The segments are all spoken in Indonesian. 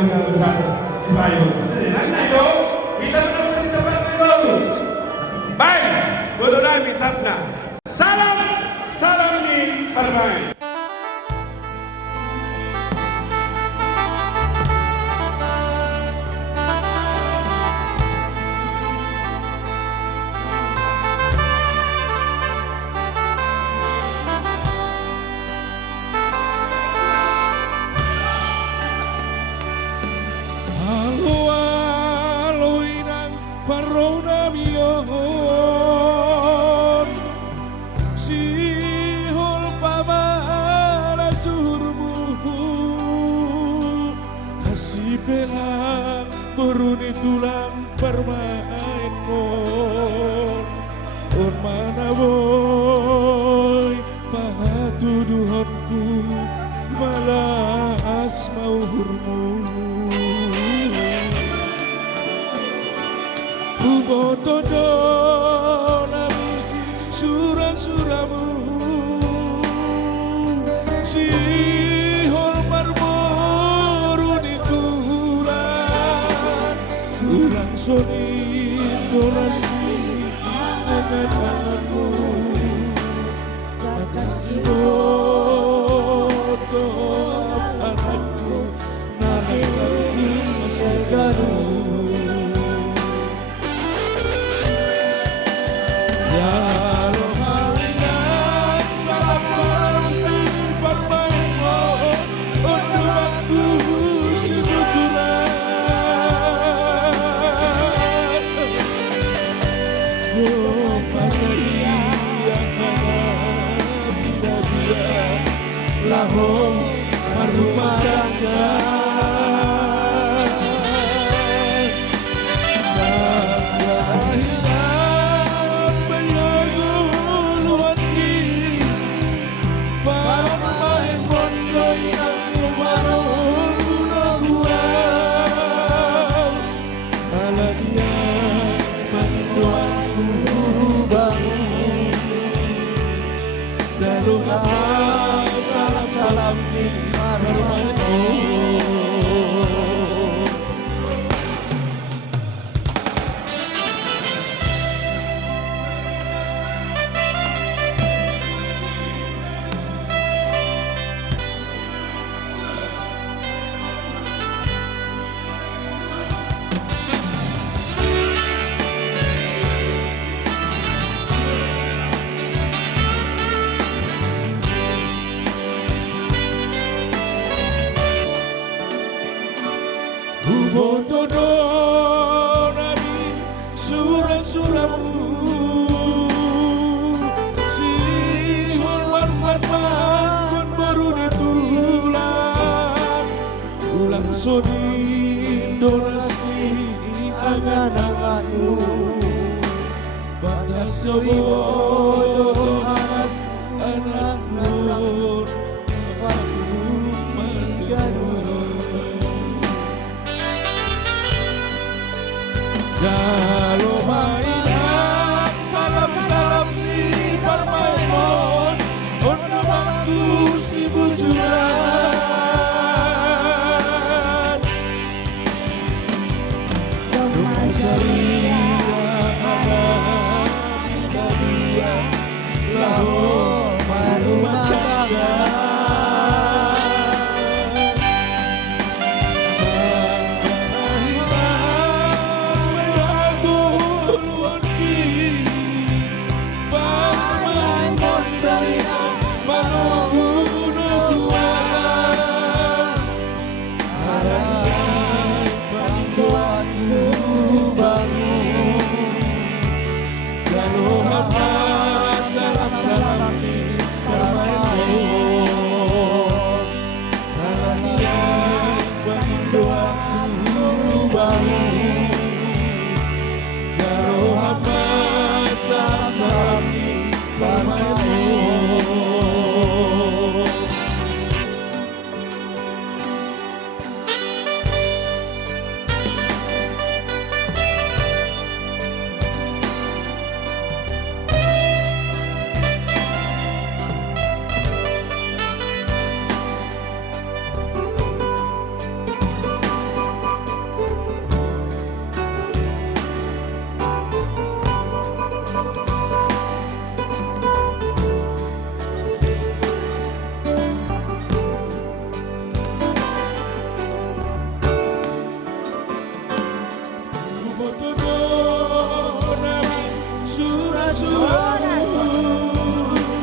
keluarga besar Sebayu. Nana yo, kita menemukan tempat yang baru. Baik, bodoh nami sabna. Salam, salam ni permain. Parona mion sihol pamala surmu hasipelan beruni tulang permain mon on mana boy patuduhanku malas mau hurmu Bododo nami surah-surahmu sihol marmoru dituran ulang soni dorasi angan-anganmu kakak bodo anakku naik masih gaduh lahom marumarangga sanggahiran bayaguluanki pamain bondo yang kumarong gunaguan alania bantuanku bangun jalurah salam di marmano Bododo nami surah-surahmu sihol marman pun baru ditulang ulang soni dorasi angan-anganmu batas jobodo anak nur aku masih Jalo mainan salam-salam di permainan untuk waktu si bujuran Rumah Syariah ada di Nadia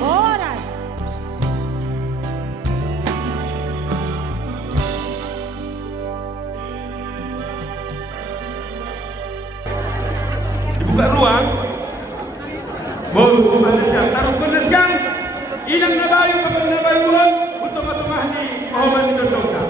Oras. Dibuka ruang. Baru pemanasan, taruh pemanasan. Inang nabayo kapag nabayuan untuk matumahni pahuman ditondongkan.